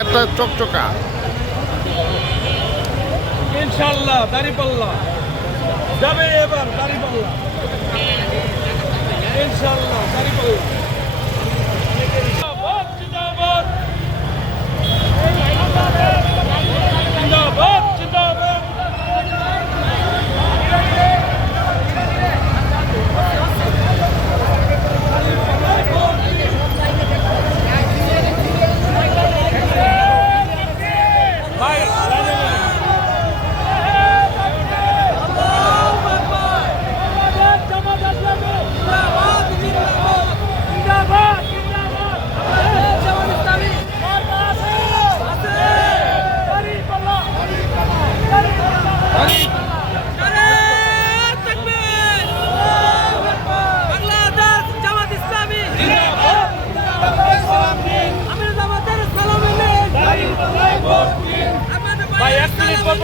একটা চকচকা ইনশাআল্লাহ দাঁড়িপাল্লা যাবে এবার দাঁড়িপাল্লা ইনশাআল্লাহ দাঁড়িপাল্লা জিন্দাবাদ জিন্দাবাদ জিন্দাবাদ ভাই 1 মিনিট পর